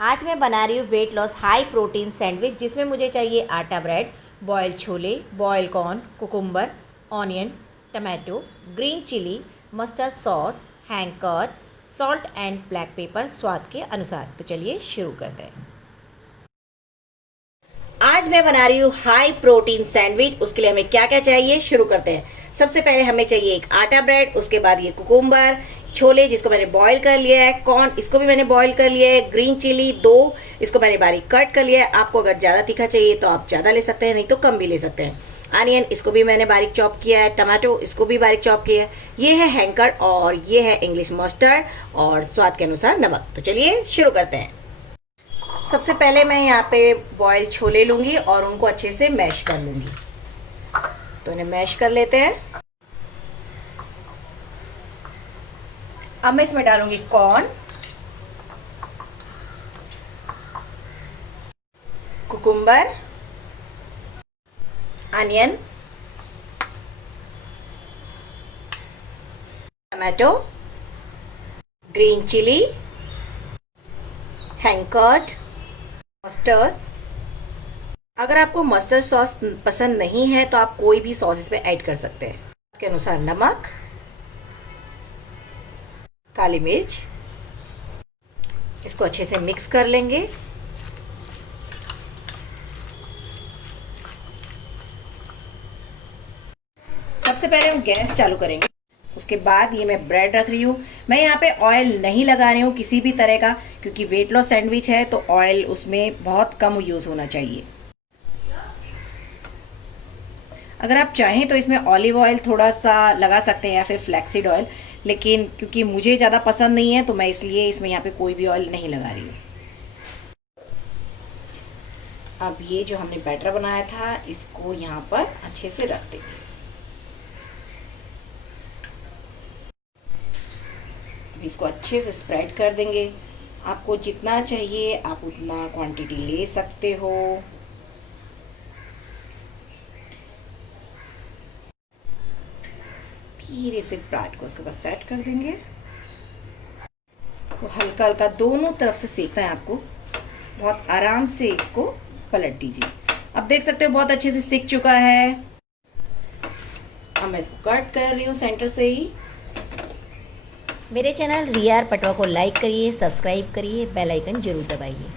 आज मैं बना रही हूँ weight loss high protein sandwich, जिसमें मुझे चाहिए आटा ब्रेड, बॉयल छोले, boil corn, cucumber, onion, tomato, green chilli, mustard sauce, hang curd, salt and black pepper स्वाद के अनुसार। तो चलिए शुरू करते हैं। आज मैं बना रही हूँ हाई प्रोटीन सैंडविच। उसके लिए हमें क्या क्या चाहिए, शुरू करते हैं। सबसे पहले हमें चाहिए एक आटा ब्रेड, उसके बाद ये कुकुम्बर, छोले जिसको मैंने बॉईल कर लिया है, कॉर्न इसको भी मैंने बॉईल कर लिया है, ग्रीन चिली 2 इसको मैंने बारीक कट कर लिया है। आपको अगर ज़्यादा तीखा चाहिए तो आप ज़्यादा ले सकते हैं, नहीं तो कम भी ले सकते हैं। अनियन इसको भी मैंने बारीक चॉप किया है, टमाटो इसको भी बारीक चॉप किया है। ये है हैंकर और ये है इंग्लिश मस्टर्ड और स्वाद के अनुसार नमक। तो चलिए शुरू करते हैं। सबसे पहले मैं यहाँ पे बॉयल छोले लूँगी और उनको अच्छे से मैश कर लूँगी। तो इन्हें मैश कर लेते हैं। अब मैं इसमें डालूँगी corn, cucumber, onion, tomato, green chilli, hang curd, mustard. अगर आपको मस्टर्ड सॉस पसंद नहीं है तो आप कोई भी सॉस इसमें ऐड कर सकते हैं। के अनुसार नमक, काली मिर्च, इसको अच्छे से मिक्स कर लेंगे। सबसे पहले हम गैस चालू करेंगे। उसके बाद ये मैं ब्रेड रख रही हूँ। मैं यहाँ पे ऑयल नहीं लगा रही हूँ किसी भी तरह का, क्योंकि वेट लॉस सैंडविच है तो ऑयल उसमें बहुत कम यूज़ होना चाहिए। अगर आप चाहें तो इसमें ऑलिव ऑयल थोड़ा सा लगा सकते हैं या फिर फ्लैक्सीड ऑयल, लेकिन क्योंकि मुझे ज़्यादा पसंद नहीं है तो मैं इसलिए इसमें यहाँ पे कोई भी ऑयल नहीं लगा रही हूँ। अब ये जो हमने बैटर बनाया था इसको यहाँ पर अच्छे से रख देंगे। इसको अच्छे से स्प्रेड कर देंगे। आपको जितना चाहिए आप उतना क्वांटिटी ले सकते हो। धीरे से ब्रेड को उसके बाद सेट कर देंगे। तो हल्का हल्का दोनों तरफ से सेकना है आपको। बहुत आराम से इसको पलट दीजिए। अब देख सकते हो बहुत अच्छे से सिक चुका है। अब मैं इसको कट कर रही हूँ सेंटर से ही। मेरे चैनल रिया पटवा को लाइक करिए, सब्सक्राइब करिए, बेल आइकन जरूर दबाइए।